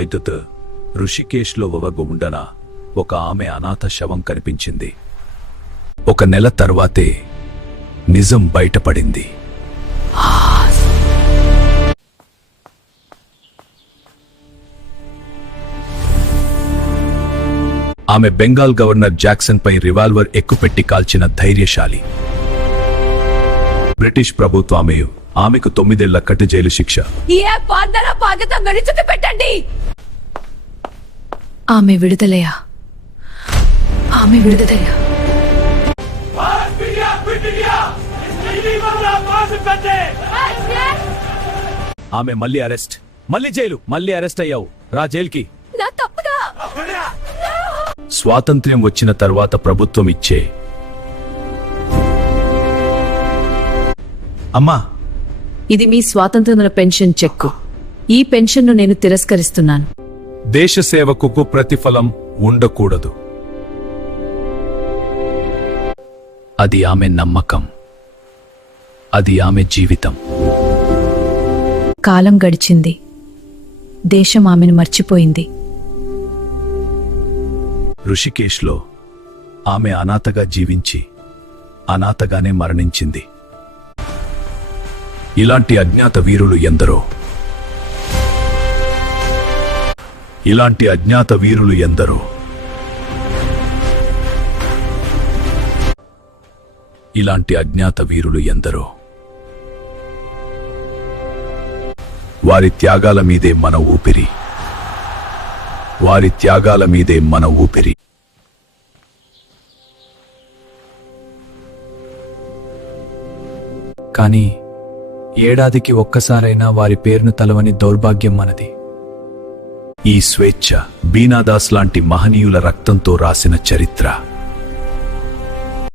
వైద్యుత్ ఋషికేశ్లో ఉండన ఒక ఆమె అనాథ శవం కనిపించింది. 1 నెల తర్వాతే నిజం బయటపడింది. ఆమె బెంగాల్ గవర్నర్ జాక్సన్ పై రివాల్వర్ ఎక్కుపెట్టి కాల్చిన ధైర్యశాలి. బ్రిటిష్ ప్రభుత్వం ఆమెకు 9 ఏళ్ల కట్టు జైలు శిక్ష. ఆమె విడుదలయ్యా. ఆమె మళ్ళీ అరెస్ట్, మళ్ళీ జైలు, మళ్ళీ అరెస్ట్ అయ్యావు. రా జైలుకి. స్వాతంత్ర్యం వచ్చిన తర్వాత ప్రభుత్వం ఇచ్చే అమ్మా, ఇది మీ స్వాతంత్ర్య పెన్షన్ చెక్కు. ఈ పెన్షన్ను నేను తిరస్కరిస్తున్నాను. దేశ సేవకుకు ప్రతిఫలం ఉండకూడదు. అది ఆమె నమ్మకం, అది ఆమె జీవితం. కాలం గడిచింది. దేశం ఆమెను మర్చిపోయింది. ఋషికేశ్లో ఆమె అనాథగా జీవించి అనాథగానే మరణించింది. ఇలాంటి అజ్ఞాత వీరులు ఎందరో, ఇలాంటి అజ్ఞాత వీరులు ఎందరో. ఇలాంటి అజ్ఞాత వీరులు ఎందరో. వారి త్యాగాల మీదే మన ఊపిరి, వారి త్యాగాల మీదే మన ఊపిరి. కానీ ఏడాదికి ఒక్కసారైనా వారి పేరును తలవని దౌర్భాగ్యం మనది. ఈ స్వేచ్ఛ బీనాదాస్ లాంటి మహనీయుల రక్తంతో రాసిన చరిత్ర.